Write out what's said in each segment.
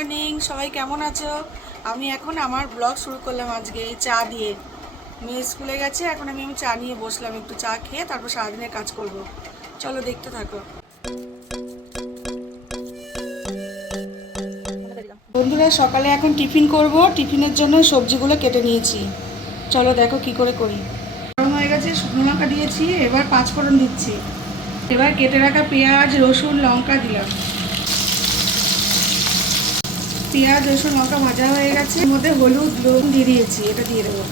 Morning, সবাই কেমন আছো? আমি এখন আমার ব্লগ শুরু করলাম আজকে এই চা দিয়ে। মেয়ে স্কুলে গেছে, এখন আমি চা নিয়ে বসলাম, একটু চা খেয়ে তারপর সারাদিনের কাজ করব। চলো দেখতে থাকো। বন্ধুরা, সকালে এখন টিফিন করব। টিফিনের জন্য সবজিগুলো কেটে নিয়েছি। চলো দেখো কি করে করি। গরম হয়ে গেছে, শুকনো লঙ্কা দিয়েছি, এবার পাঁচফোড়ন দিচ্ছি। এবার কেটে রাখা পেঁয়াজ, রসুন, লঙ্কা দিলাম। পেঁয়াজ, রসুন, লঙ্কা ভাজা হয়ে গেছে, এর মধ্যে হলুদ, লবণ দিয়ে দিয়েছি, এটা দিয়ে দেবো।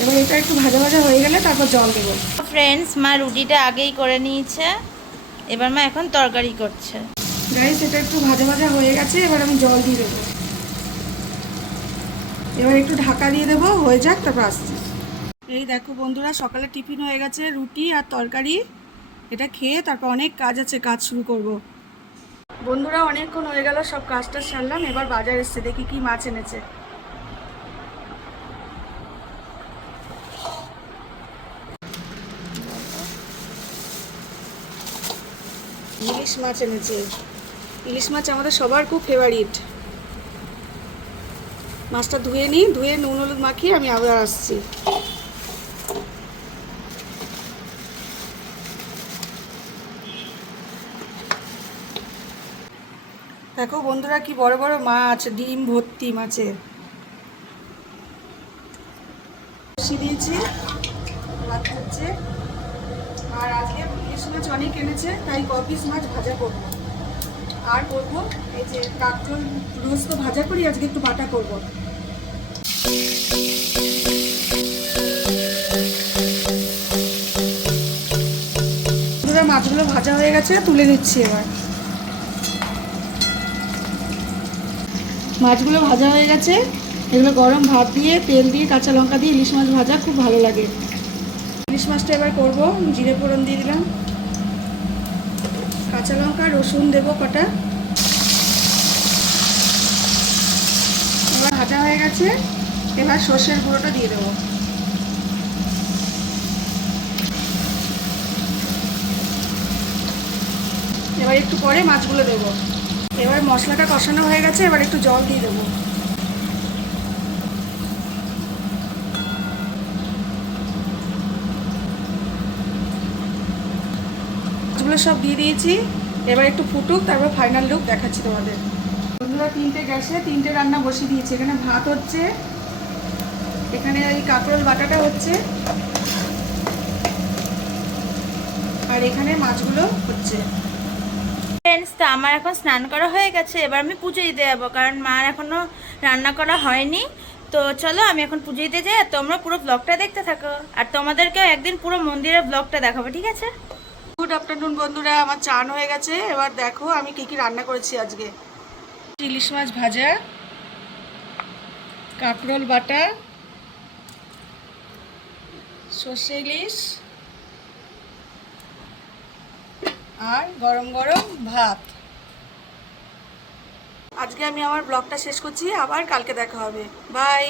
এবার এটা একটু ভাজা ভাজা হয়ে গেলে তারপর জল দেবো। ফ্রেন্ডস, মা রুটিটা আগেই করে নিয়েছে, এবার মা এখন তরকারি করছে। গাইস, এটা একটু ভাজা ভাজা হয়ে গেছে, এবার আমি জল দিয়ে দেবো। এবার একটু ঢাকা দিয়ে দেবো, হয়ে যাক, তারপর আসছি। এই দেখো বন্ধুরা, সকালে টিফিন হয়ে গেছে, রুটি আর তরকারি। এটা খেয়ে তারপর অনেক কাজ আছে, কাজ শুরু করব। বন্ধুরা, অনেকক্ষণ হয়ে গেল, সব কাজটা সারলাম। এবার বাজার এসছে, দেখি কি মাছ এনেছে। ইলিশ মাছ এনেছে। ইলিশ মাছ আমাদের সবার খুব ফেভারিট। মাছটা ধুয়ে নিই, ধুয়ে নুন হলুদ মাখিয়ে আমি আবার আসছি। দেখো বন্ধুরা, কি বড় বড় মাছ, ডিম ভর্তি মাছের। দিয়েছি, ভাত হচ্ছে। আর আজকে ইলিশ মাছ অনেক এনেছে, তাই কপিস মাছ ভাজা করবো। আর করবো এই যে কাঁকরোল, রোজ তো ভাজা করি, আজকে একটু বাটা করবো। মাছগুলো ভাজা হয়ে গেছে, তুলে নিচ্ছি। এবার মাছগুলো ভাজা হয়ে গেছে, এগুলো গরম ভাত দিয়ে, তেল দিয়ে, কাঁচা লঙ্কা দিয়ে ইলিশ মাছ ভাজা খুব ভালো লাগে। ইলিশ মাছটা এবার করবো, জিরে ফোড়ন দিয়ে দিলাম, কাঁচা লঙ্কা, রসুন দেবো কটা। এবার ভাজা হয়ে গেছে, এবার সর্ষের গুঁড়োটা দিয়ে দেবো। এবার একটু পরে মাছগুলো দেবো। এবার মশলাটা কষানো হয়ে গেছে, এবার একটু জল দিয়ে দেবো। মাছগুলো সব দিয়ে দিয়েছি, এবার একটু ফুটুক, তারপর ফাইনাল লুক দেখাচ্ছি তোমাদের। বন্ধুরা, তিনটে গ্যাসে তিনটে রান্না বসিয়ে দিয়েছি। এখানে ভাত হচ্ছে, এখানে ওই কাঁকরোল বাটাটা হচ্ছে, আর এখানে মাছগুলো হচ্ছে। ফ্রেন্ডস, তো আমার এখন স্নান করা হয়ে গেছে, এবার আমি পুজো দিতে যাবো, কারণ মার এখনও রান্না করা হয়নি। তো চলো আমি এখন পুজো দিতে যাই, আর তোমরা পুরো ব্লগটা দেখতে থাকো, আর তোমাদেরকেও একদিন পুরো মন্দিরের ব্লগটা দেখাবো, ঠিক আছে? গুড আফটারনুন বন্ধুরা, আমার চান হয়ে গেছে। এবার দেখো আমি কি কি রান্না করেছি আজকে। ইলিশ মাছ ভাজা, কাঁকরোল বাটা, সর্ষে ইলিশ, আর গরম গরম ভাত। আজকে আমি আমার ব্লগটা শেষ করছি, আবার কালকে দেখা হবে। বাই।